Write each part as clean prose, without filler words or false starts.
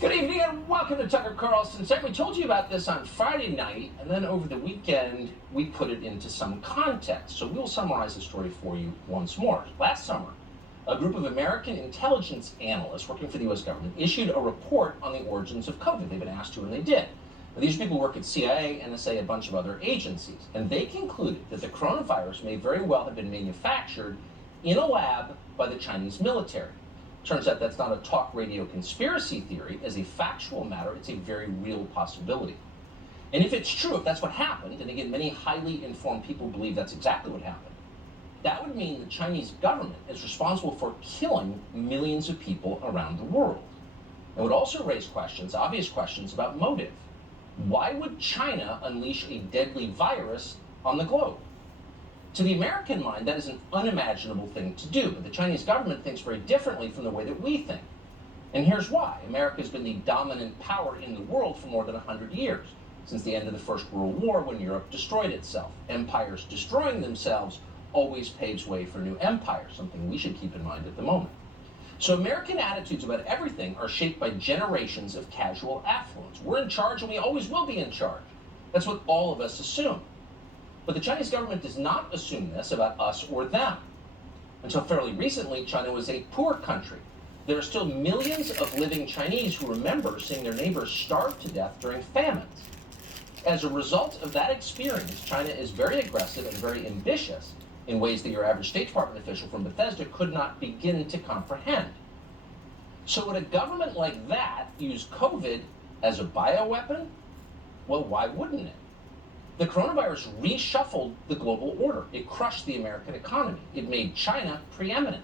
Good evening and welcome to Tucker Carlson. We told you about this on Friday night, and then over the weekend we put it into some context. So we'll summarize the story for you once more. Last summer, a group of American intelligence analysts working for the U.S. government issued a report on the origins of COVID. They've been asked to, and they did. Now, these people work at CIA, NSA, a bunch of other agencies, and they concluded that the coronavirus may very well have been manufactured in a lab by the Chinese military. Turns out that's not a talk radio conspiracy theory. As a factual matter, it's a very real possibility. And if it's true, if that's what happened, and again, many highly informed people believe that's exactly what happened, that would mean the Chinese government is responsible for killing millions of people around the world. It would also raise questions, obvious questions, about motive. Why would China unleash a deadly virus on the globe? To the American mind, that is an unimaginable thing to do, but the Chinese government thinks very differently from the way that we think. And here's why. America has been the dominant power in the world for more than 100 years, since the end of the First World War when Europe destroyed itself. Empires destroying themselves always paves way for new empires, something we should keep in mind at the moment. So American attitudes about everything are shaped by generations of casual affluence. We're in charge and we always will be in charge. That's what all of us assume. But the Chinese government does not assume this about us or them. Until fairly recently, China was a poor country. There are still millions of living Chinese who remember seeing their neighbors starve to death during famines. As a result of that experience, China is very aggressive and very ambitious in ways that your average State Department official from Bethesda could not begin to comprehend. So would a government like that use COVID as a bioweapon? Well, why wouldn't it? The coronavirus reshuffled the global order. It crushed the American economy. It made China preeminent.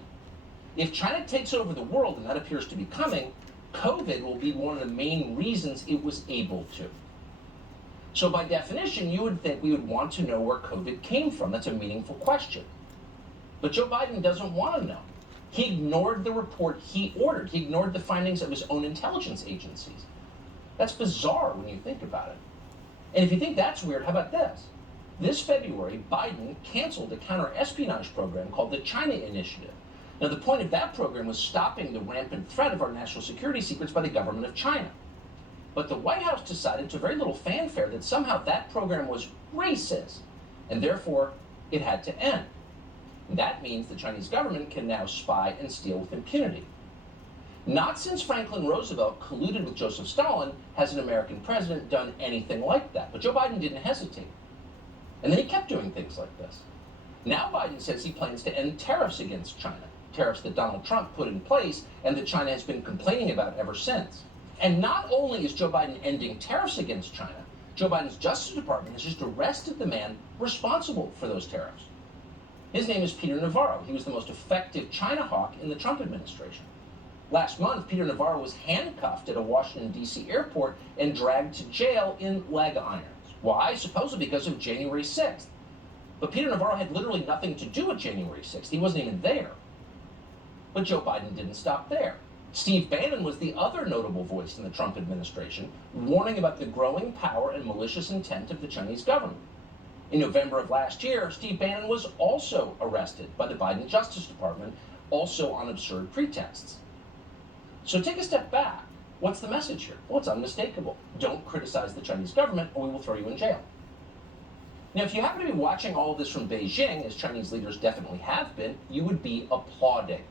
If China takes over the world, and that appears to be coming, COVID will be one of the main reasons it was able to. So by definition, you would think we would want to know where COVID came from. That's a meaningful question. But Joe Biden doesn't want to know. He ignored the report he ordered. He ignored the findings of his own intelligence agencies. That's bizarre when you think about it. And if you think that's weird, how about this? This February, Biden canceled a counter-espionage program called the China Initiative. Now, the point of that program was stopping the rampant threat of our national security secrets by the government of China. But the White House decided, to very little fanfare, that somehow that program was racist, and therefore it had to end. And that means the Chinese government can now spy and steal with impunity. Not since Franklin Roosevelt colluded with Joseph Stalin has an American president done anything like that. But Joe Biden didn't hesitate. And then he kept doing things like this. Now Biden says he plans to end tariffs against China, tariffs that Donald Trump put in place and that China has been complaining about ever since. And not only is Joe Biden ending tariffs against China, Joe Biden's Justice Department has just arrested the man responsible for those tariffs. His name is Peter Navarro. He was the most effective China hawk in the Trump administration. Last month, Peter Navarro was handcuffed at a Washington, D.C. airport and dragged to jail in leg irons. Why? Supposedly because of January 6th. But Peter Navarro had literally nothing to do with January 6th. He wasn't even there. But Joe Biden didn't stop there. Steve Bannon was the other notable voice in the Trump administration, warning about the growing power and malicious intent of the Chinese government. In November of last year, Steve Bannon was also arrested by the Biden Justice Department, also on absurd pretexts. So take a step back. What's the message here? Well, it's unmistakable. Don't criticize the Chinese government or we will throw you in jail. Now, if you happen to be watching all of this from Beijing, as Chinese leaders definitely have been, you would be applauding.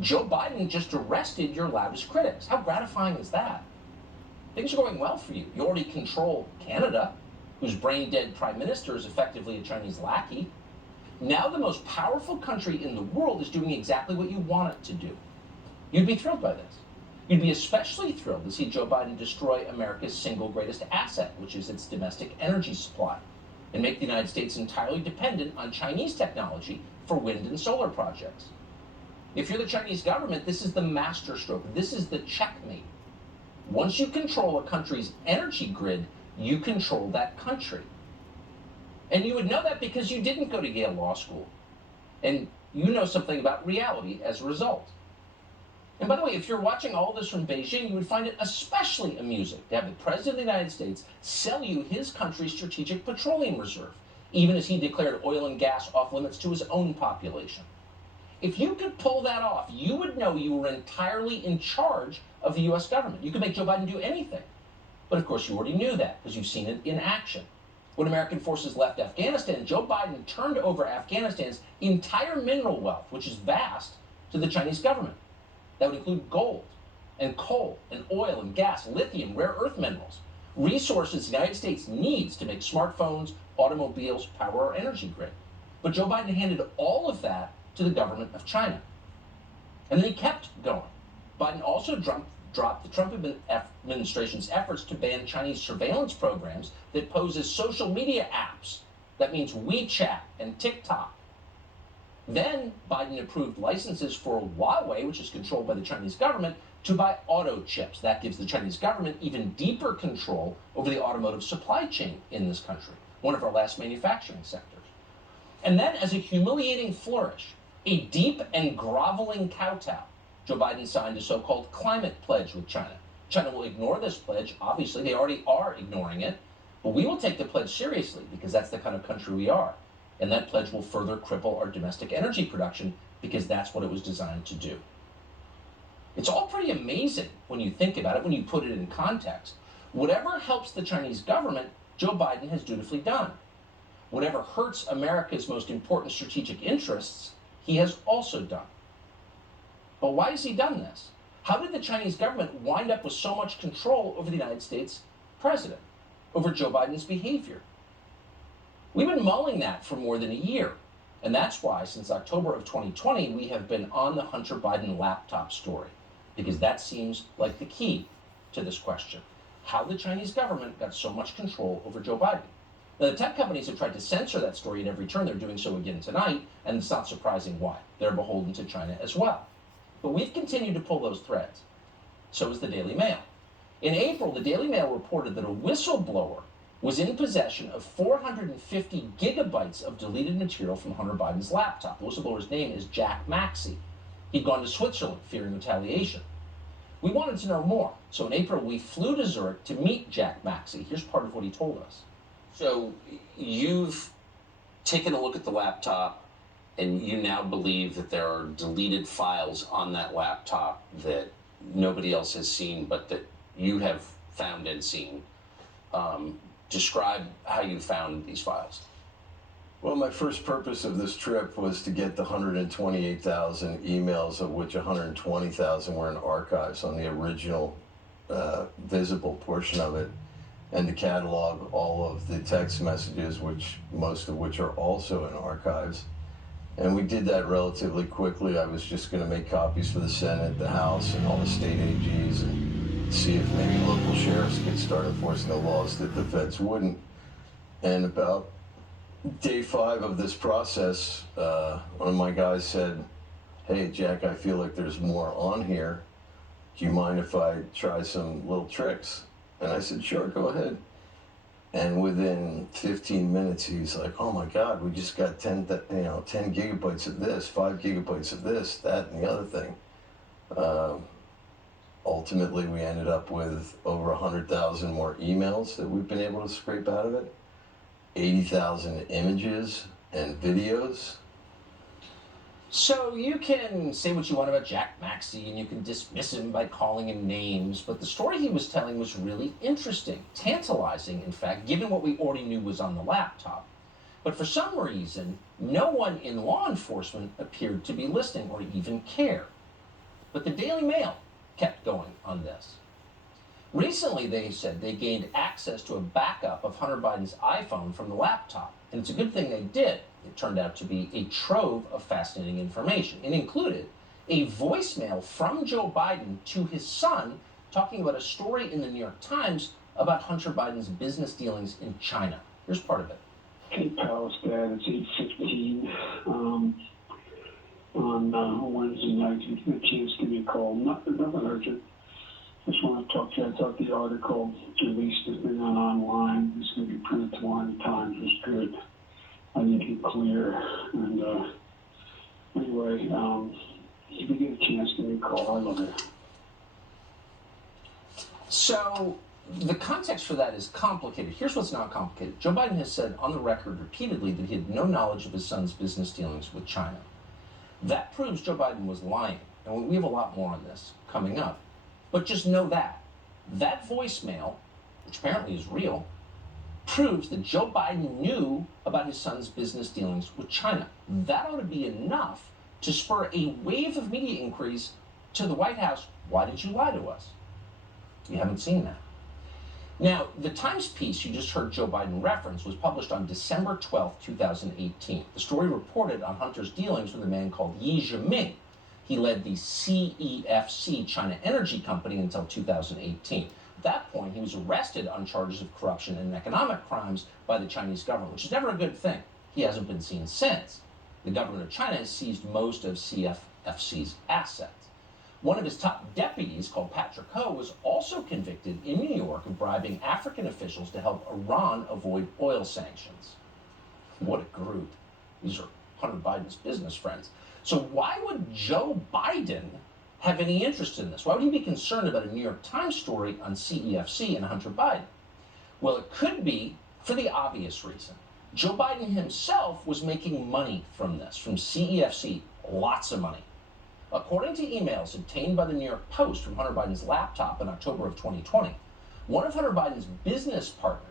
Joe Biden just arrested your loudest critics. How gratifying is that? Things are going well for you. You already control Canada, whose brain-dead prime minister is effectively a Chinese lackey. Now the most powerful country in the world is doing exactly what you want it to do. You'd be thrilled by this. You'd be especially thrilled to see Joe Biden destroy America's single greatest asset, which is its domestic energy supply, and make the United States entirely dependent on Chinese technology for wind and solar projects. If you're the Chinese government, this is the masterstroke. This is the checkmate. Once you control a country's energy grid, you control that country. And you would know that because you didn't go to Yale Law School. And you know something about reality as a result. And by the way, if you're watching all this from Beijing, you would find it especially amusing to have the President of the United States sell you his country's strategic petroleum reserve, even as he declared oil and gas off limits to his own population. If you could pull that off, you would know you were entirely in charge of the US government. You could make Joe Biden do anything. But of course, you already knew that because you've seen it in action. When American forces left Afghanistan, Joe Biden turned over Afghanistan's entire mineral wealth, which is vast, to the Chinese government. That would include gold and coal and oil and gas, lithium, rare earth minerals, resources the United States needs to make smartphones, automobiles, power our energy grid. But Joe Biden handed all of that to the government of China. And then he kept going. Biden also dropped the Trump administration's efforts to ban Chinese surveillance programs that pose as social media apps. That means WeChat and TikTok. Then Biden approved licenses for Huawei, which is controlled by the Chinese government, to buy auto chips. That gives the Chinese government even deeper control over the automotive supply chain in this country, one of our last manufacturing sectors. And then, as a humiliating flourish, a deep and groveling kowtow, Joe Biden signed a so-called climate pledge with China. China will ignore this pledge. Obviously, they already are ignoring it. But we will take the pledge seriously because that's the kind of country we are. And that pledge will further cripple our domestic energy production because that's what it was designed to do. It's all pretty amazing when you think about it, when you put it in context. Whatever helps the Chinese government, Joe Biden has dutifully done. Whatever hurts America's most important strategic interests, he has also done. But why has he done this? How did the Chinese government wind up with so much control over the United States president, over Joe Biden's behavior? We've been mulling that for more than a year. And that's why, since October of 2020, we have been on the Hunter Biden laptop story, because that seems like the key to this question. How the Chinese government got so much control over Joe Biden. Now, the tech companies have tried to censor that story at every turn. They're doing so again tonight, and it's not surprising why. They're beholden to China as well. But we've continued to pull those threads. So has the Daily Mail. In April, the Daily Mail reported that a whistleblower was in possession of 450 gigabytes of deleted material from Hunter Biden's laptop. The whistleblower's name is Jack Maxey. He'd gone to Switzerland fearing retaliation. We wanted to know more, so in April we flew to Zurich to meet Jack Maxey. Here's part of what he told us. So you've taken a look at the laptop, and you now believe that there are deleted files on that laptop that nobody else has seen, but that you have found and seen. Describe how you found these files. Well, my first purpose of this trip was to get the 128,000 emails, of which 120,000 were in archives on the original visible portion of it, and to catalog all of the text messages, most of which are also in archives. And we did that relatively quickly. I was just going to make copies for the Senate, the House, and all the state AGs, and see if maybe local sheriffs could start enforcing the laws that the feds wouldn't. And about day 5 of this process, one of my guys said, "Hey, Jack, I feel like there's more on here. Do you mind if I try some little tricks?" And I said, "Sure, go ahead." And within 15 minutes, he's like, "Oh my God, we just got 10 gigabytes of this, 5 gigabytes of this, that, and the other thing." Ultimately, we ended up with over 100,000 more emails that we've been able to scrape out of it, 80,000 images and videos. So you can say what you want about Jack Maxey, and you can dismiss him by calling him names, but the story he was telling was really interesting, tantalizing, in fact, given what we already knew was on the laptop. But for some reason, no one in law enforcement appeared to be listening or even care. But the Daily Mail kept going on this. Recently, they said they gained access to a backup of Hunter Biden's iPhone from the laptop. And it's a good thing they did. It turned out to be a trove of fascinating information. It included a voicemail from Joe Biden to his son talking about a story in the New York Times about Hunter Biden's business dealings in China. Here's part of it. Hey, pal, it's Dad. It's 8:15 on Wednesday night. You get a chance, give me a call. Nothing urgent. Just want to talk to you. I thought the article released has been online. It's going to be printed tomorrow in the Times. It's good. I need to be clear. And anyway, if you get a chance, give me a call. I love you. So the context for that is complicated. Here's what's not complicated. Joe Biden has said on the record repeatedly that he had no knowledge of his son's business dealings with China. That proves Joe Biden was lying. And we have a lot more on this coming up. But just know that voicemail, which apparently is real, proves that Joe Biden knew about his son's business dealings with China. That ought to be enough to spur a wave of media inquiries to the White House. Why did you lie to us? You haven't seen that. Now, the Times piece you just heard Joe Biden reference was published on December 12, 2018. The story reported on Hunter's dealings with a man called Ye Jianming. He led the CEFC, China Energy Company, until 2018. At that point, he was arrested on charges of corruption and economic crimes by the Chinese government, which is never a good thing. He hasn't been seen since. The government of China has seized most of CEFC's assets. One of his top deputies, called Patrick Ho, was also convicted in New York of bribing African officials to help Iran avoid oil sanctions. What a group. These are Hunter Biden's business friends. So why would Joe Biden have any interest in this? Why would he be concerned about a New York Times story on CEFC and Hunter Biden? Well, it could be for the obvious reason. Joe Biden himself was making money from this, from CEFC, lots of money. According to emails obtained by the New York Post from Hunter Biden's laptop in October of 2020, one of Hunter Biden's business partners,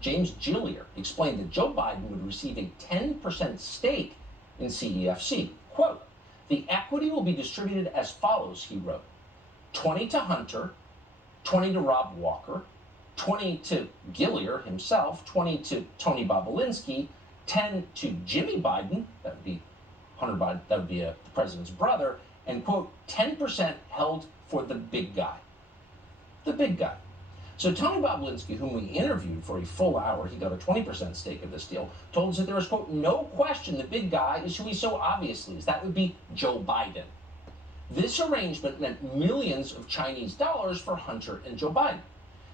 James Gilliar, explained that Joe Biden would receive a 10% stake in CEFC. Quote, "The equity will be distributed as follows," he wrote. 20 to Hunter, 20 to Rob Walker, 20 to Gilliar himself, 20 to Tony Bobulinski, 10 to Jimmy Biden, that would be Hunter Biden, that would be the president's brother, and quote, 10% held for the big guy. The big guy. So Tony Bobulinski, whom we interviewed for a full hour, he got a 20% stake of this deal, told us that there was, quote, no question the big guy is who he so obviously is. That would be Joe Biden. This arrangement meant millions of Chinese dollars for Hunter and Joe Biden.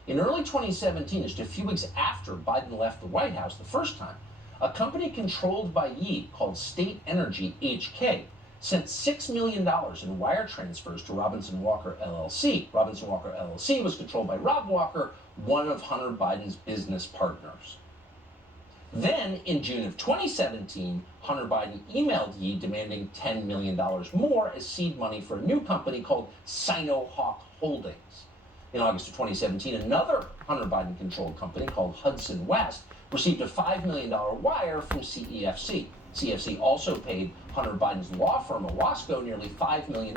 In early 2017, just a few weeks after Biden left the White House the first time, a company controlled by Ye called State Energy HK sent $6 million in wire transfers to Robinson Walker LLC. Robinson Walker LLC was controlled by Rob Walker, one of Hunter Biden's business partners. Then, in June of 2017, Hunter Biden emailed Ye demanding $10 million more as seed money for a new company called Sinohawk Holdings. In August of 2017, another Hunter Biden-controlled company called Hudson West received a $5 million wire from CEFC. CEFC also paid Hunter Biden's law firm, Owasco, nearly $5 million.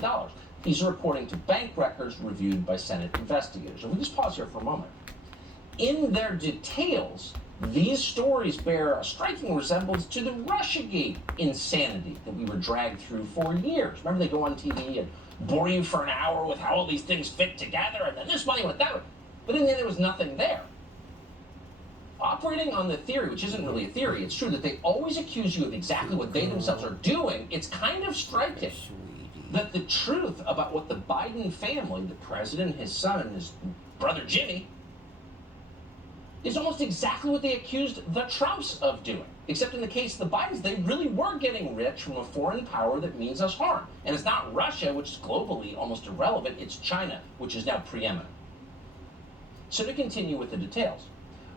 These are according to bank records reviewed by Senate investigators. And we just pause here for a moment. In their details, these stories bear a striking resemblance to the Russiagate insanity that we were dragged through for years. Remember, they go on TV and bore you for an hour with how all these things fit together, and then this money went that way. But in the end, there was nothing there. Operating on the theory, which isn't really a theory, it's true that they always accuse you of exactly what they themselves are doing. It's kind of striking that the truth about what the Biden family, the president, his son, and his brother Jimmy, is almost exactly what they accused the Trumps of doing. Except in the case of the Bidens, they really were getting rich from a foreign power that means us harm. And it's not Russia, which is globally almost irrelevant, it's China, which is now preeminent. So to continue with the details,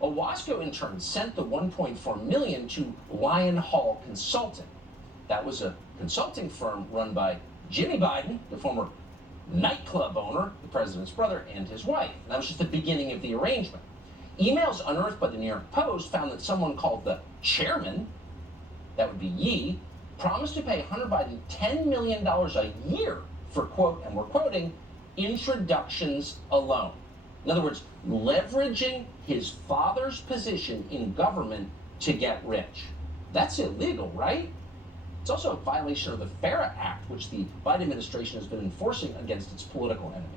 Owasco in turn sent the $1.4 million to Lion Hall Consulting. That was a consulting firm run by Jimmy Biden, the former nightclub owner, the president's brother, and his wife. And that was just the beginning of the arrangement. Emails unearthed by the New York Post found that someone called the chairman, that would be Ye, promised to pay Hunter Biden $10 million a year for, quote, and we're quoting, introductions alone. In other words, leveraging his father's position in government to get rich. That's illegal, right? It's also a violation of the FARA Act, which the Biden administration has been enforcing against its political enemies.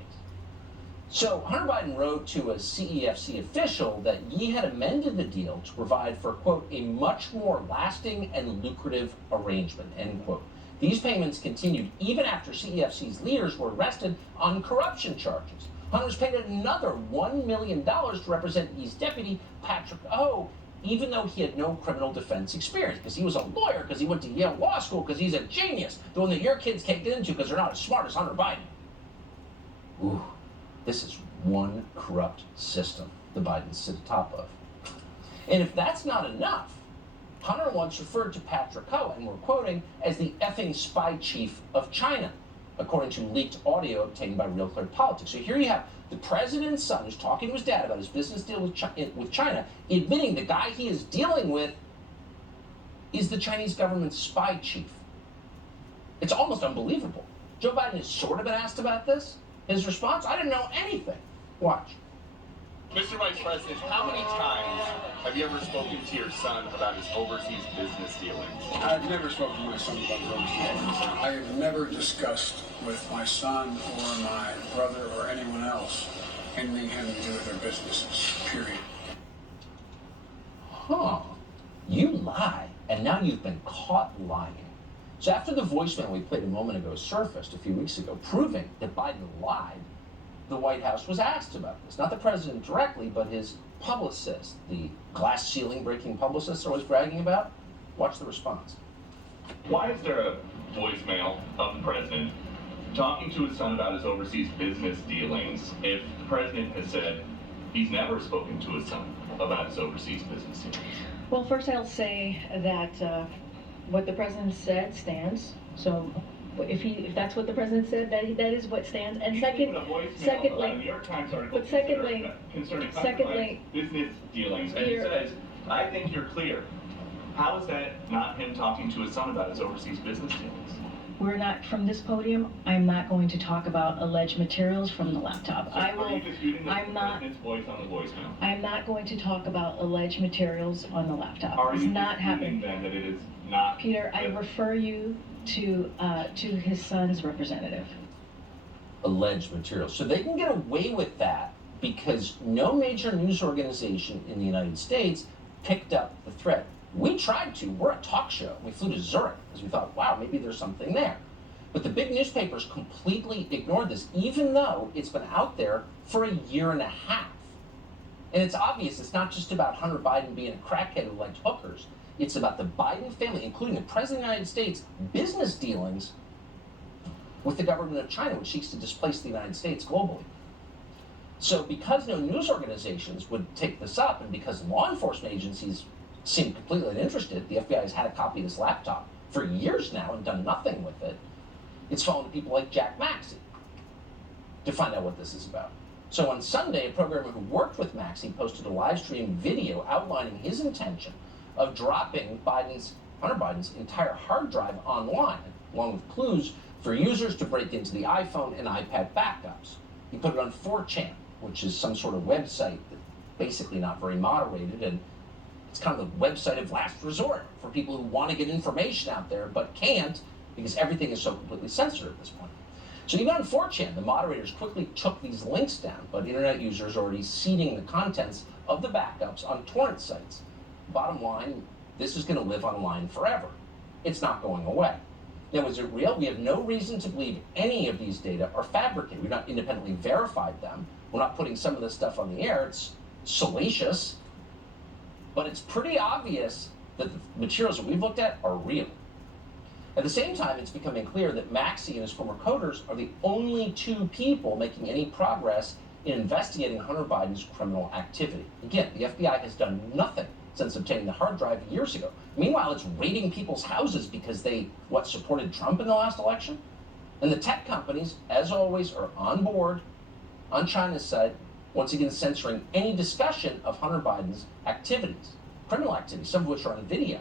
So Hunter Biden wrote to a CEFC official that Ye had amended the deal to provide for, quote, a much more lasting and lucrative arrangement, end quote. These payments continued even after CEFC's leaders were arrested on corruption charges. Hunter's paid another $1 million to represent Ye's deputy, Patrick Ho, even though he had no criminal defense experience, because he was a lawyer, because he went to Yale Law School, because he's a genius, the one that your kids can't get into because they're not as smart as Hunter Biden. Ooh, this is one corrupt system the Bidens sit atop of. And if that's not enough, Hunter once referred to Patrick Ho, and we're quoting, as the effing spy chief of China. according to leaked audio obtained by Real Clear Politics. So here you have the president's son who's talking to his dad about his business deal with China, admitting the guy he is dealing with is the Chinese government's spy chief. It's almost unbelievable. Joe Biden has sort of been asked about this. His response, I didn't know anything. Watch. Mr. Vice President, how many times have you ever spoken to your son about his overseas business dealings? I've never spoken to my son about overseas business. I have never discussed with my son or my brother or anyone else anything having to do with their businesses, period. Huh. You lie, and now you've been caught lying. So after the voicemail we played a moment ago surfaced a few weeks ago, proving that Biden lied, the White House was asked about this. Not the president directly, but his publicist, the glass ceiling breaking publicist they're always bragging about. Watch the response. Why is there a voicemail of the president talking to his son about his overseas business dealings if the president has said he's never spoken to his son about his overseas business dealings? Well, first I'll say that what the president said stands. So if that's what the president said, that is what stands. And secondly, New York Times article concerning business dealings, and it says, "I think you're clear." How is that not him talking to his son about his overseas business dealings? We're not, from this podium, I'm not going to talk about alleged materials from the laptop. So are you disputing the president's voice on the voicemail? I'm not going to talk about alleged materials on the laptop. Are It's you not disputing happening. then that it is not? Peter, I refer you to his son's representative. Alleged material. So they can get away with that because no major news organization in the United States picked up the thread. We tried to. We're a talk show. We flew to Zurich because we thought, wow, maybe there's something there. But the big newspapers completely ignored this, even though it's been out there for a year and a half. And it's obvious it's not just about Hunter Biden being a crackhead who likes hookers. It's about the Biden family, including the President of the United States, business dealings with the government of China, which seeks to displace the United States globally. So because no news organizations would take this up, and because law enforcement agencies seem completely uninterested, the FBI has had a copy of this laptop for years now and done nothing with it, it's fallen to people like Jack Maxey to find out what this is about. So on Sunday, a programmer who worked with Maxey posted a live stream video outlining his intention of dropping Hunter Biden's entire hard drive online, along with clues for users to break into the iPhone and iPad backups. He put it on 4chan, which is some sort of website that's basically not very moderated, and it's kind of the website of last resort for people who want to get information out there but can't because everything is so completely censored at this point. So even on 4chan, the moderators quickly took these links down, but internet users are already seeding the contents of the backups on torrent sites. Bottom line, this is going to live online forever. It's not going away. Now, is it real? We have no reason to believe any of these data are fabricated. We've not independently verified them. We're not putting some of this stuff on the air. It's salacious. But it's pretty obvious that the materials that we've looked at are real. At the same time, it's becoming clear that Maxey and his former coders are the only two people making any progress in investigating Hunter Biden's criminal activity. Again, the FBI has done nothing since obtaining the hard drive years ago. Meanwhile, it's raiding people's houses because they, supported Trump in the last election? And the tech companies, as always, are on board, on China's side, once again censoring any discussion of Hunter Biden's activities, criminal activities, some of which are on video.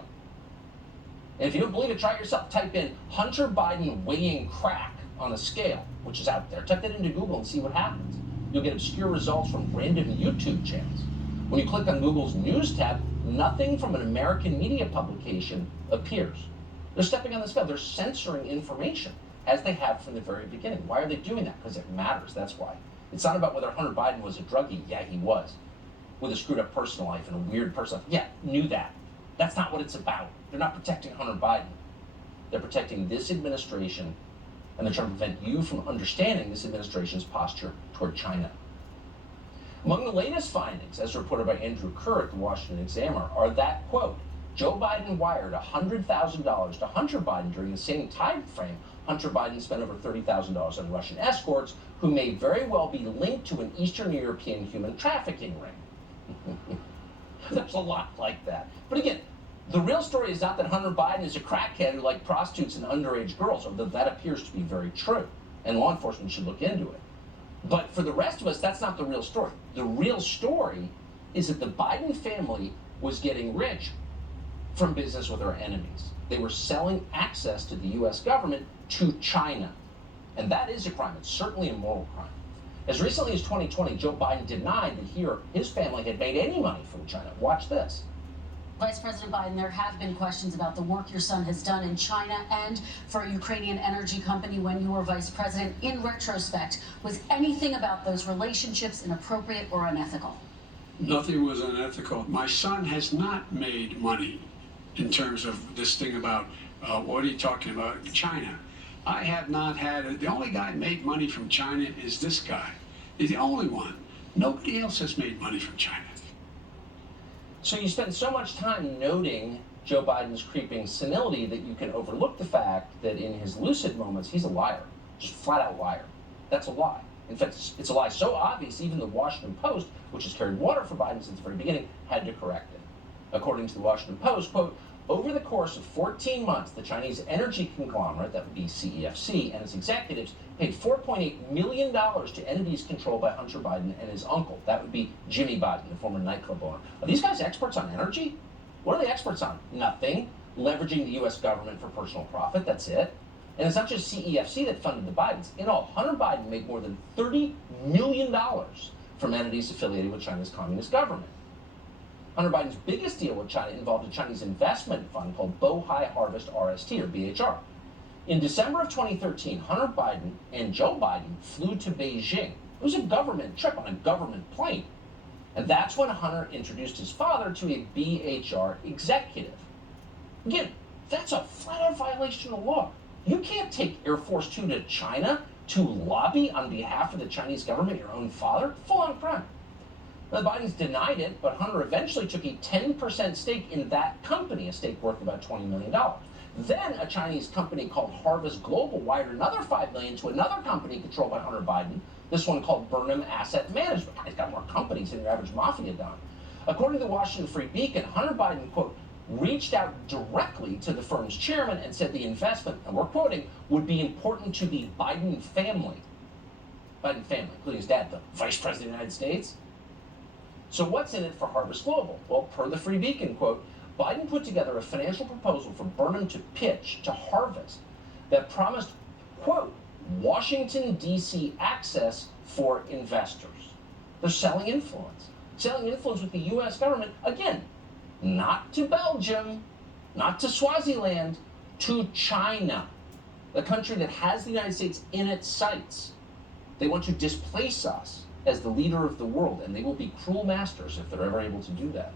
And if you don't believe it, try it yourself. Type in Hunter Biden weighing crack on a scale, which is out there. Type that into Google and see what happens. You'll get obscure results from random YouTube channels. When you click on Google's News tab, nothing from an American media publication appears. They're stepping on the scale. They're censoring information, as they have from the very beginning. Why are they doing that? Because it matters, that's why. It's not about whether Hunter Biden was a druggie. Yeah, he was. With a screwed up personal life and a weird personal life. Yeah, knew that. That's not what it's about. They're not protecting Hunter Biden. They're protecting this administration, and they're trying to prevent you from understanding this administration's posture toward China. Among the latest findings, as reported by Andrew Kerr at the Washington Examiner, are that, quote, Joe Biden wired $100,000 to Hunter Biden during the same time frame Hunter Biden spent over $30,000 on Russian escorts, who may very well be linked to an Eastern European human trafficking ring. There's a lot like that. But again, the real story is not that Hunter Biden is a crackhead who likes prostitutes and underage girls, although that appears to be very true. and law enforcement should look into it. But for the rest of us, that's not the real story. The real story is that the Biden family was getting rich from business with our enemies. They were selling access to the U.S. government to China. And that is a crime. It's certainly a moral crime. As recently as 2020, Joe Biden denied that he or his family had made any money from China. Watch this. Vice President Biden, there have been questions about the work your son has done in China and for a Ukrainian energy company when you were vice president. In retrospect, was anything about those relationships inappropriate or unethical? Nothing was unethical. My son has not made money in terms of this thing about, what are you talking about, China. I have not had, the only guy who made money from China is this guy. He's the only one. Nobody else has made money from China. So you spend so much time noting Joe Biden's creeping senility that you can overlook the fact that in his lucid moments, he's a liar, just flat out liar. That's a lie. In fact, it's a lie so obvious, even the Washington Post, which has carried water for Biden since the very beginning, had to correct it. According to the Washington Post, quote, over the course of 14 months, the Chinese energy conglomerate, that would be CEFC, and its executives paid $4.8 million to entities controlled by Hunter Biden and his uncle. That would be Jimmy Biden, the former nightclub owner. Are these guys experts on energy? What are they experts on? Nothing. Leveraging the U.S. government for personal profit, that's it. And it's not just CEFC that funded the Bidens. In all, Hunter Biden made more than $30 million from entities affiliated with China's communist government. Hunter Biden's biggest deal with China involved a Chinese investment fund called Bohai Harvest RST, or BHR. In December of 2013, Hunter Biden and Joe Biden flew to Beijing. It was a government trip on a government plane. And that's when Hunter introduced his father to a BHR executive. Again, that's a flat-out violation of law. You can't take Air Force Two to China to lobby on behalf of the Chinese government, your own father. Full-on crime. Now, the Bidens denied it, but Hunter eventually took a 10% stake in that company, a stake worth about $20 million. Then a Chinese company called Harvest Global wired another $5 million to another company controlled by Hunter Biden, this one called Burnham Asset Management. He's got more companies than your average mafia don. According to the Washington Free Beacon, Hunter Biden, quote, reached out directly to the firm's chairman and said the investment, and we're quoting, would be important to the Biden family. Biden family, including his dad, the Vice President of the United States. So what's in it for Harvest Global? Well, per the Free Beacon, quote, Biden put together a financial proposal for Burnham to pitch to Harvest that promised, quote, Washington, D.C. access for investors. They're selling influence with the U.S. government, again, not to Belgium, not to Swaziland, to China, the country that has the United States in its sights. They want to displace us as the leader of the world, and they will be cruel masters if they're ever able to do that.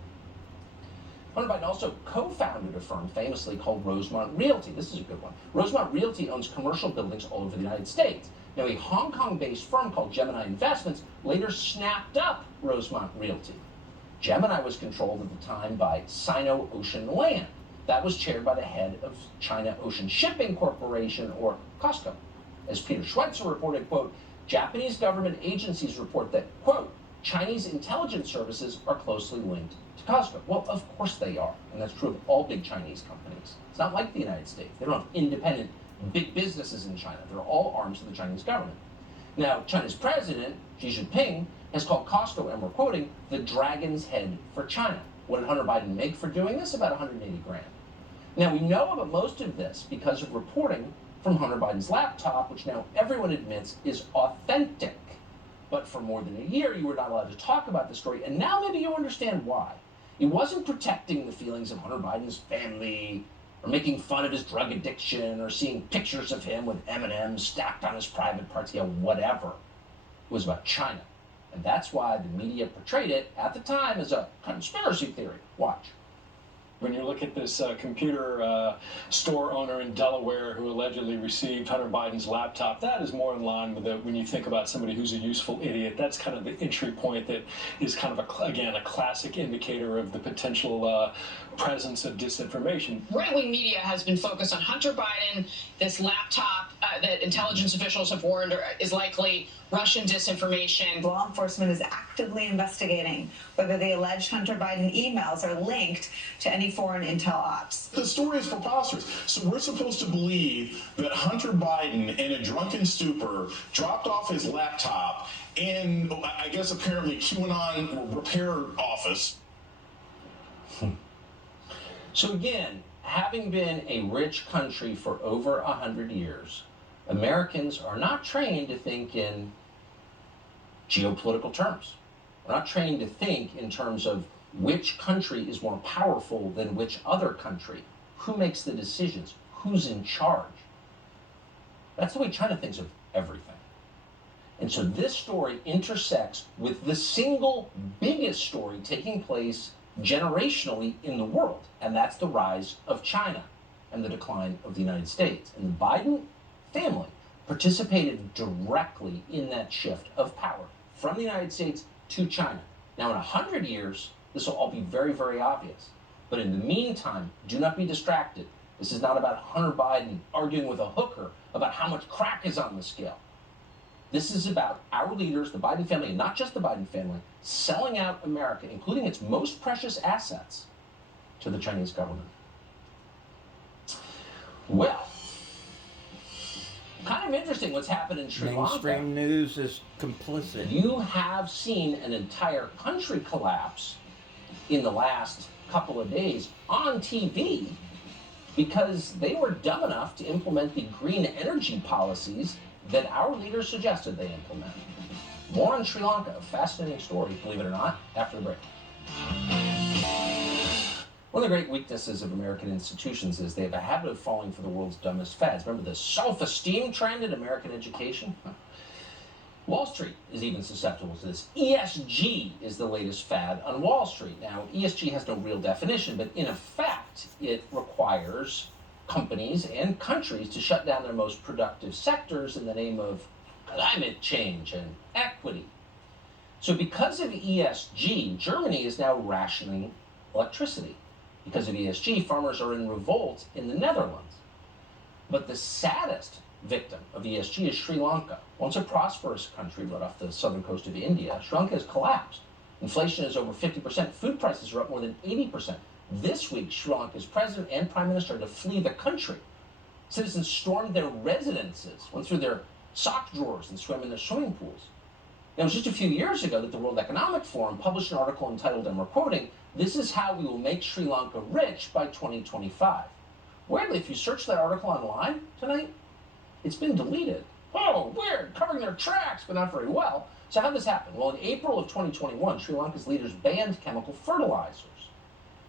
Hunter Biden also co-founded a firm famously called Rosemont Realty. This is a good one. Rosemont Realty owns commercial buildings all over the United States. Now, a Hong Kong-based firm called Gemini Investments later snapped up Rosemont Realty. Gemini was controlled at the time by Sino-Ocean Land. That was chaired by the head of China Ocean Shipping Corporation, or COSCO. As Peter Schweitzer reported, quote, Japanese government agencies report that, quote, Chinese intelligence services are closely linked to COSCO. Well, of course they are, and that's true of all big Chinese companies. It's not like the United States. They don't have independent big businesses in China. They're all arms of the Chinese government. Now, China's president, Xi Jinping, has called COSCO, and we're quoting, the dragon's head for China. What did Hunter Biden make for doing this? About 180 grand. Now, we know about most of this because of reporting from Hunter Biden's laptop, which now everyone admits is authentic. But for more than a year, you were not allowed to talk about the story, and now maybe you understand why. It wasn't protecting the feelings of Hunter Biden's family, or making fun of his drug addiction, or seeing pictures of him with M&Ms stacked on his private parts, whatever. It was about China. And that's why the media portrayed it at the time as a conspiracy theory. Watch. When you look at this computer store owner in Delaware who allegedly received Hunter Biden's laptop, that is more in line with when you think about somebody who's a useful idiot. That's kind of the entry point that is kind of, a classic indicator of the potential presence of disinformation. Right-wing media has been focused on Hunter Biden, this laptop that intelligence officials have warned is likely Russian disinformation. Law enforcement is actively investigating whether the alleged Hunter Biden emails are linked to any foreign intel ops. The story is preposterous. So we're supposed to believe that Hunter Biden, in a drunken stupor, dropped off his laptop in, I guess, apparently QAnon repair office. So again, having been a rich country for over 100 years, Americans are not trained to think in geopolitical terms. We're not trained to think in terms of which country is more powerful than which other country. Who makes the decisions? Who's in charge? That's the way China thinks of everything. And so this story intersects with the single biggest story taking place generationally in the world, and that's the rise of China and the decline of the United States. And the Biden family participated directly in that shift of power from the United States to China. Now, in 100 years, this will all be very, very obvious. But in the meantime, do not be distracted. This is not about Hunter Biden arguing with a hooker about how much crack is on the scale. This is about our leaders, the Biden family, and not just the Biden family, selling out America, including its most precious assets, to the Chinese government. Well, kind of interesting what's happened in Sri Lanka. Mainstream news is complicit. You have seen an entire country collapse in the last couple of days on TV because they were dumb enough to implement the green energy policies that our leaders suggested they implement. More on Sri Lanka, a fascinating story, believe it or not, after the break. One of the great weaknesses of American institutions is they have a habit of falling for the world's dumbest fads. Remember the self-esteem trend in American education? Wall Street is even susceptible to this. ESG is the latest fad on Wall Street. Now, ESG has no real definition, but in effect, it requires companies and countries to shut down their most productive sectors in the name of climate change and equity. So because of ESG, Germany is now rationing electricity. Because of ESG, farmers are in revolt in the Netherlands. But the saddest victim of ESG is Sri Lanka. Once a prosperous country right off the southern coast of India, Sri Lanka has collapsed. Inflation is over 50%. Food prices are up more than 80%. This week, Sri Lanka's president and prime minister had to flee the country. Citizens stormed their residences, went through their sock drawers and swam in their swimming pools. Now, it was just a few years ago that the World Economic Forum published an article entitled, and we're quoting, "This is how we will make Sri Lanka rich by 2025. Weirdly, if you search that article online tonight, it's been deleted. Oh, weird, covering their tracks, but not very well. So how did this happen? Well, in April of 2021, Sri Lanka's leaders banned chemical fertilizers.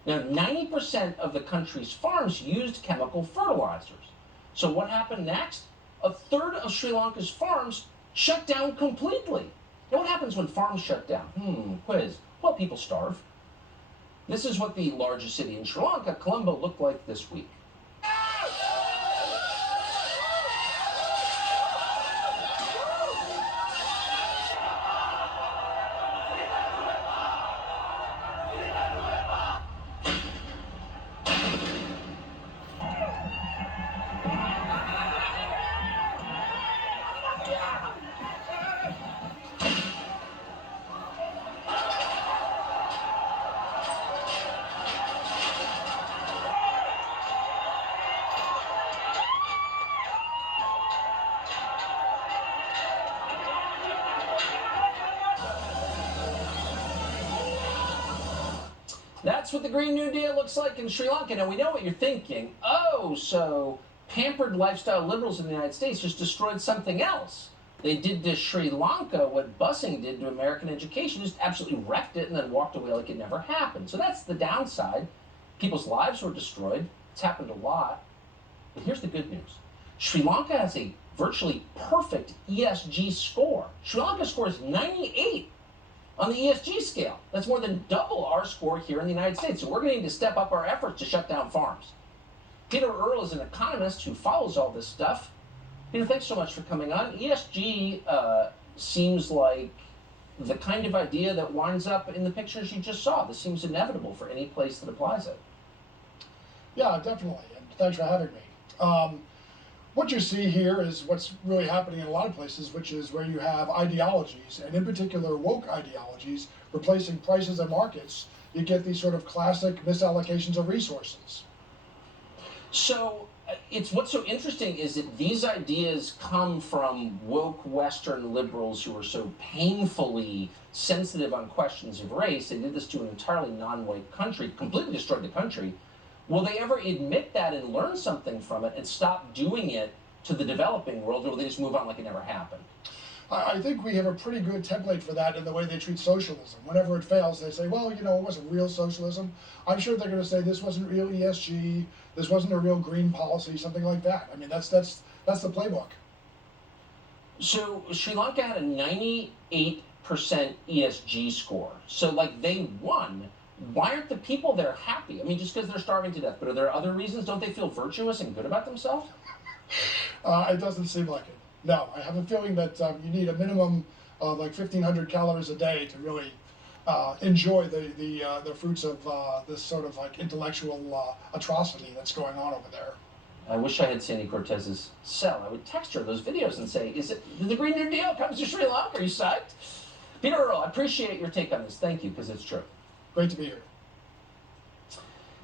Now, 90% of the country's farms used chemical fertilizers. So what happened next? A third of Sri Lanka's farms shut down completely. Now, what happens when farms shut down? Quiz. Well, people starve. This is what the largest city in Sri Lanka, Colombo, looked like this week. That's what the Green New Deal looks like in Sri Lanka. Now, we know what you're thinking. Oh, so pampered lifestyle liberals in the United States just destroyed something else. They did to Sri Lanka what busing did to American education, just absolutely wrecked it and then walked away like it never happened. So that's the downside. People's lives were destroyed. It's happened a lot. But here's the good news. Sri Lanka has a virtually perfect ESG score. Sri Lanka scores 98 on the ESG scale. That's more than double our score here in the United States. So we're going to need to step up our efforts to shut down farms. Peter Earle is an economist who follows all this stuff. Peter, thanks so much for coming on. ESG seems like the kind of idea that winds up in the pictures you just saw. This seems inevitable for any place that applies it. Yeah, definitely. And thanks for having me. what you see here is what's really happening in a lot of places, which is where you have ideologies, and in particular woke ideologies, replacing prices and markets. You get these sort of classic misallocations of resources. So it's what's so interesting is that these ideas come from woke Western liberals who are so painfully sensitive on questions of race. They did this to an entirely non-white country, completely destroyed the country. Will they ever admit that and learn something from it and stop doing it to the developing world, or will they just move on like it never happened? I think we have a pretty good template for that in the way they treat socialism. Whenever it fails, they say, well, you know, it wasn't real socialism. I'm sure they're going to say this wasn't real ESG, this wasn't a real green policy, something like that. I mean, that's the playbook. So Sri Lanka had a 98% ESG score. So, like, they won. Why aren't the people there happy? I mean, just because they're starving to death, but are there other reasons? Don't they feel virtuous and good about themselves? It doesn't seem like it. No, I have a feeling that you need a minimum of like 1,500 calories a day to really enjoy the fruits of this sort of like intellectual atrocity that's going on over there. I wish I had Sandy Cortez's cell. I would text her those videos and say, did the Green New Deal comes to Sri Lanka? Are you psyched? Peter Earl, I appreciate your take on this. Thank you, because it's true. Great to be here.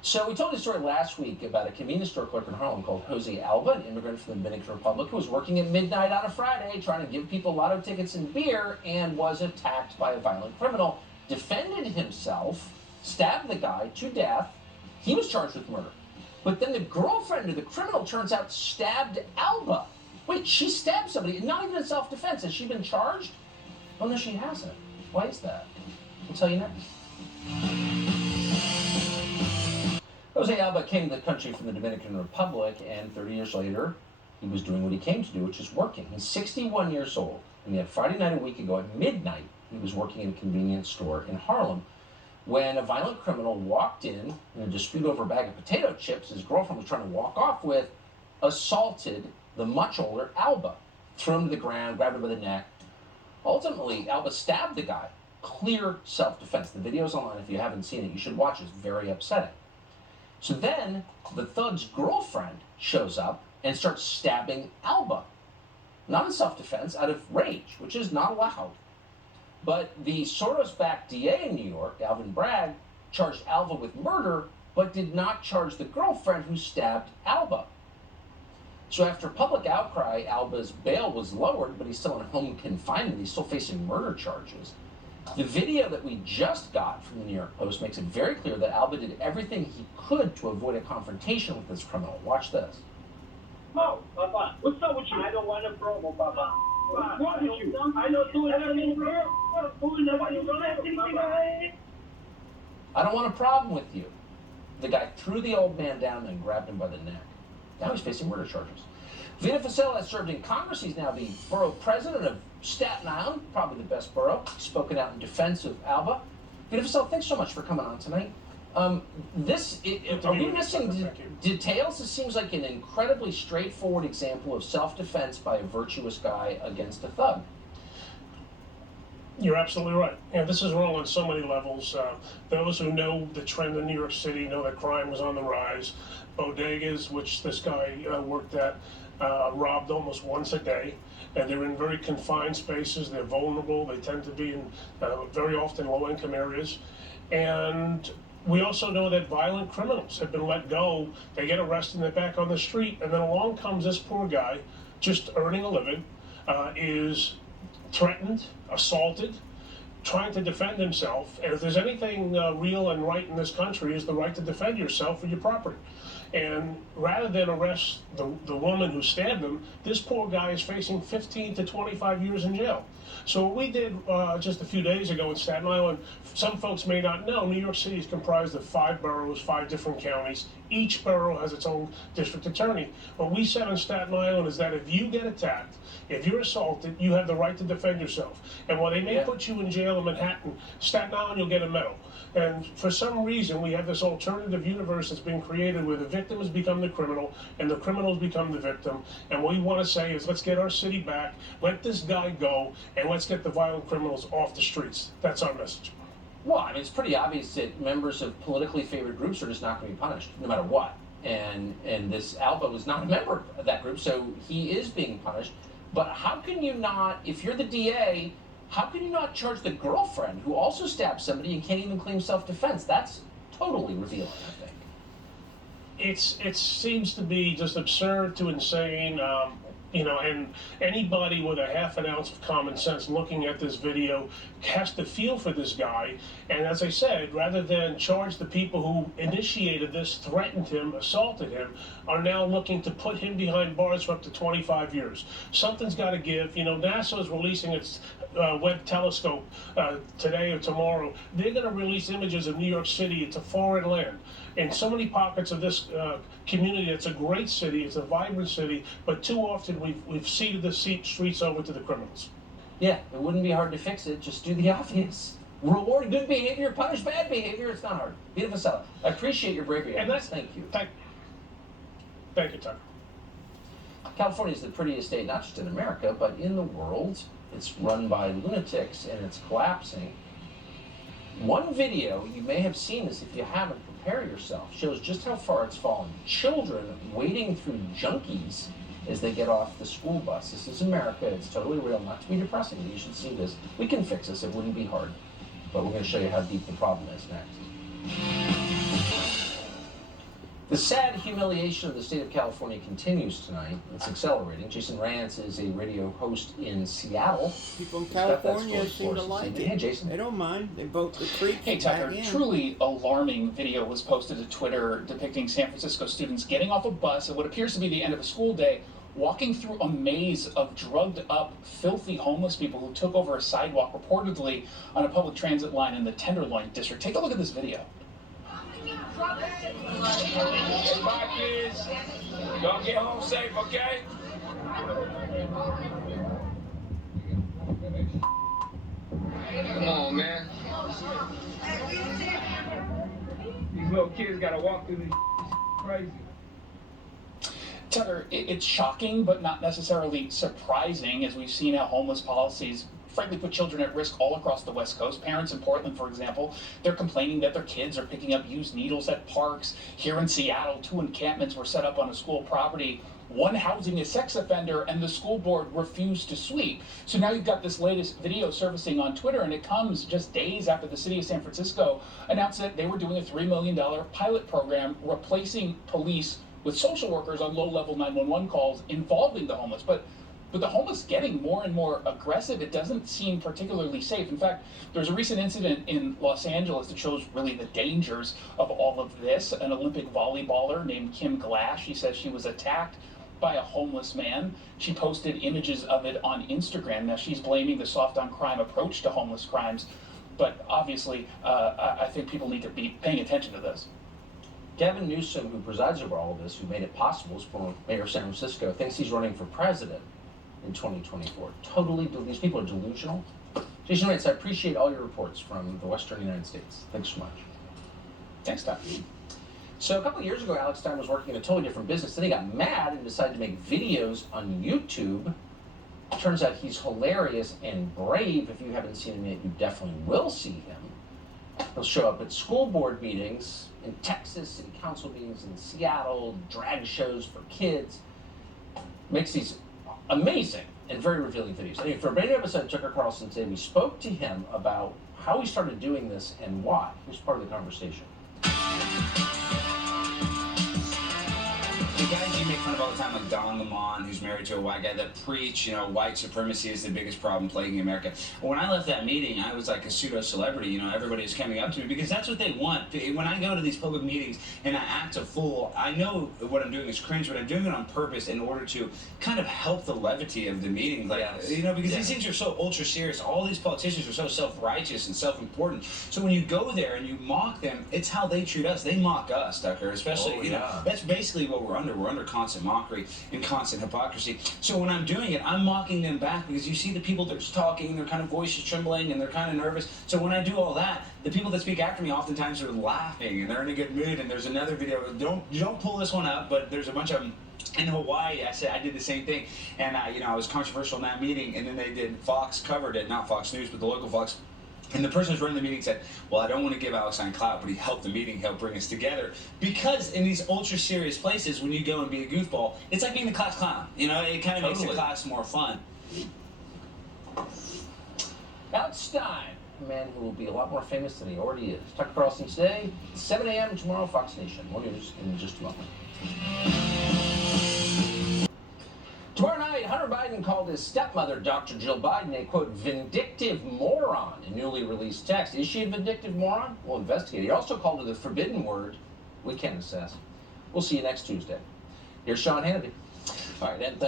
So we told a story last week about a convenience store clerk in Harlem called Jose Alba, an immigrant from the Dominican Republic who was working at midnight on a Friday trying to give people lotto tickets and beer and was attacked by a violent criminal, defended himself, stabbed the guy to death. He was charged with murder. But then the girlfriend of the criminal turns out stabbed Alba. Wait, she stabbed somebody, not even in self-defense. Has she been charged? Oh, no, she hasn't. Why is that? I'll tell you next. Jose Alba came to the country from the Dominican Republic, and 30 years later, he was doing what he came to do, which is working. He's 61 years old, and yet Friday night a week ago at midnight, he was working in a convenience store in Harlem when a violent criminal walked in a dispute over a bag of potato chips his girlfriend was trying to walk off with, assaulted the much older Alba, threw him to the ground, grabbed him by the neck. Ultimately, Alba stabbed the guy. Clear self-defense. The video's online. If you haven't seen it, you should watch it. It's very upsetting. So then the thug's girlfriend shows up and starts stabbing Alba. Not in self-defense, out of rage, which is not allowed. But the Soros-backed DA in New York, Alvin Bragg, charged Alba with murder, but did not charge the girlfriend who stabbed Alba. So after public outcry, Alba's bail was lowered, but he's still in home confinement. He's still facing murder charges. The video that we just got from the New York Post makes it very clear that Alba did everything he could to avoid a confrontation with this criminal. Watch this. Oh, Papa, what's up with you? I don't want a promo, Papa. What's wrong with you? I don't do anything wrong. You don't have anything wrong. I don't want a problem with you. The guy threw the old man down and grabbed him by the neck. Now he's facing murder charges. Vita Fossella has served in Congress. He's now the borough president of Staten Island, probably the best borough. He's spoken out in defense of Alba. Vita Fossella, thanks so much for coming on tonight. Are we missing details? It seems like an incredibly straightforward example of self-defense by a virtuous guy against a thug. You're absolutely right. And this is wrong on so many levels. Those who know the trend in New York City know that crime was on the rise. Bodegas, which this guy worked at, robbed almost once a day. And they're in very confined spaces. They're vulnerable. They tend to be in very often low-income areas. And we also know that violent criminals have been let go. They get arrested and they're back on the street. And then along comes this poor guy, just earning a living, is threatened, assaulted, trying to defend himself. And if there's anything real and right in this country, is the right to defend yourself or your property. And rather than arrest the woman who stabbed him, this poor guy is facing 15 to 25 years in jail. So what we did just a few days ago in Staten Island, some folks may not know, New York City is comprised of 5 boroughs, 5 different counties. Each borough has its own district attorney. What we said on Staten Island is that if you get attacked, if you're assaulted, you have the right to defend yourself. And while they may put you in jail in Manhattan, Staten Island, you'll get a medal. And for some reason, we have this alternative universe that's been created where the victim has become the criminal and the criminal has become the victim. And what we want to say is, let's get our city back, let this guy go, and let's get the violent criminals off the streets. That's our message. Well, I mean, it's pretty obvious that members of politically favored groups are just not going to be punished, no matter what. and this Alba was not a member of that group, so he is being punished. But how can you not, if you're the DA, how can you not charge the girlfriend who also stabbed somebody and can't even claim self-defense? That's totally revealing, I think. It seems to be just absurd to insane. And anybody with a half an ounce of common sense looking at this video has to feel for this guy. And as I said, rather than charge the people who initiated this, threatened him, assaulted him, are now looking to put him behind bars for up to 25 years. Something's got to give. NASA is releasing its Webb telescope today or tomorrow. They're going to release images of New York City. It's a foreign land. In so many pockets of this community, it's a great city, it's a vibrant city, but too often we've ceded the streets over to the criminals. Yeah, it wouldn't be hard to fix it. Just do the obvious. Reward good behavior, punish bad behavior. It's not hard. Beat a facade. I appreciate your bravery. And that's, thank you. Thank you, Tucker. California is the prettiest state, not just in America, but in the world. It's run by lunatics, and it's collapsing. One video you may have seen this, if you haven't, prepare yourself, shows just how far it's fallen. Children wading through junkies as they get off the school bus. This is America. It's totally real. Not to be depressing, but you should see this. We can fix this. It wouldn't be hard. But we're going to show you how deep the problem is next. The sad humiliation of the state of California continues tonight. It's accelerating. Jason Rantz is a radio host in Seattle. People in California seem to like it. Hey, Jason. They don't mind. They vote the creek. Hey, Tucker, truly alarming video was posted to Twitter depicting San Francisco students getting off a bus at what appears to be the end of a school day, walking through a maze of drugged up, filthy homeless people who took over a sidewalk, reportedly on a public transit line in the Tenderloin district. Take a look at this video. Hey, bye, kids. Y'all get home safe, okay? Come on, man. These little kids gotta walk through these crazy. Tucker, it's shocking, but not necessarily surprising, as we've seen how homeless policies frankly put children at risk all across the West Coast. Parents in Portland, for example, they're complaining that their kids are picking up used needles at parks. Here in Seattle, 2 encampments were set up on a school property, one housing a sex offender, and the school board refused to sweep. So now you've got this latest video surfacing on Twitter, and it comes just days after the city of San Francisco announced that they were doing a $3 million pilot program replacing police with social workers on low-level 911 calls involving the homeless. But with the homeless getting more and more aggressive, it doesn't seem particularly safe. In fact, there's a recent incident in Los Angeles that shows really the dangers of all of this. An Olympic volleyballer named Kim Glass, she says she was attacked by a homeless man. She posted images of it on Instagram. Now, she's blaming the soft-on-crime approach to homeless crimes. But obviously, I think people need to be paying attention to this. Gavin Newsom, who presides over all of this, who made it possible, is former mayor of San Francisco, thinks he's running for president in 2024. Totally, these people are delusional. Jason Rantz, I appreciate all your reports from the Western United States. Thanks so much. Thanks, Tom. So a couple of years ago, Alex Stein was working in a totally different business. Then he got mad and decided to make videos on YouTube. Turns out he's hilarious and brave. If you haven't seen him yet, you definitely will see him. He'll show up at school board meetings in Texas, city council meetings in Seattle, drag shows for kids. Makes these amazing and very revealing videos. Anyway, for a brand new episode of Tucker Carlson today, we spoke to him about how he started doing this and why. Here's part of the conversation. The guys you make fun of all the time, like Don Lemon, who's married to a white guy, that preach, white supremacy is the biggest problem plaguing America. When I left that meeting, I was like a pseudo-celebrity. Everybody was coming up to me because that's what they want. When I go to these public meetings and I act a fool, I know what I'm doing is cringe, but I'm doing it on purpose in order to kind of help the levity of the meeting. Because these things are so ultra serious. All these politicians are so self-righteous and self-important. So when you go there and you mock them, it's how they treat us. They mock us, Tucker, especially, that's basically what we're under. We're under constant mockery and constant hypocrisy. So when I'm doing it, I'm mocking them back because you see the people that's talking, their kind of voices trembling and they're kind of nervous. So when I do all that, the people that speak after me oftentimes are laughing and they're in a good mood. And there's another video, you don't pull this one up, but there's a bunch of them in Hawaii. I did the same thing, and I was controversial in that meeting. And then Fox covered it, not Fox News, but the local Fox. And the person who's running the meeting said, well, I don't want to give Alex Stein clout, but he helped the meeting, helped bring us together. Because in these ultra serious places, when you go and be a goofball, it's like being the class clown. You know, it kind of makes the class more fun. Alex Stein, a man who will be a lot more famous than he already is. Tucker Carlson today, 7 a.m. tomorrow, Fox Nation. More news in just a moment. Tomorrow night, Hunter Biden called his stepmother, Dr. Jill Biden, a, quote, vindictive moron in newly released text. Is she a vindictive moron? We'll investigate. He also called her the forbidden word. We can't assess. We'll see you next Tuesday. Here's Sean Hannity. All right, and thanks.